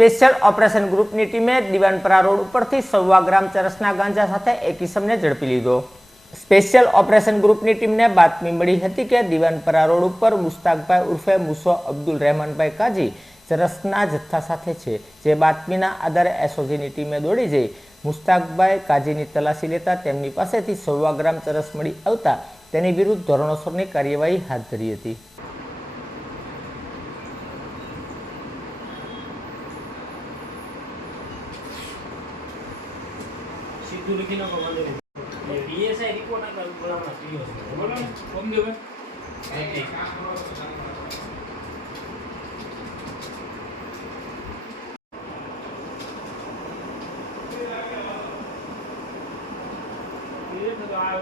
Special operation ગ્રુપની ટીમે Diwanpara road ઉપરથી સવા ગ્રામ ચરસના ગાંજા સાથે એક ઇસમને ઝડપી લીધો. સ્પેશિયલ ઓપરેશન ગ્રુપની ટીમને બાતમી મળી હતી કે દિવાનપરા રોડ ઉપર મુસ્તાકભાઈ ઉર્ફે મુસો અબ્દુલ રહેમાનભાઈ કાજી ચરસના જથ્થા સાથે છે, જે બાતમીના આધારે એસઓજીની ટીમે દોડી જઈ મુસ્તાકભાઈ કાજીની તલાશી લેતા તેમની પાસેથી સવા ગ્રામ ચરસ મળી આવતા તેની વિરુદ્ધ ધોરણોસરની કાર્યવાહી હાથ ધરી હતી. સીધું લખી નાખો વાંધો નહીં. પીએસઆઈ રિપોર્ટ આપણા બોલાવવાના સ્ત્રીઓ છે. બોલો ને સમજો ભાઈ. એ તો આ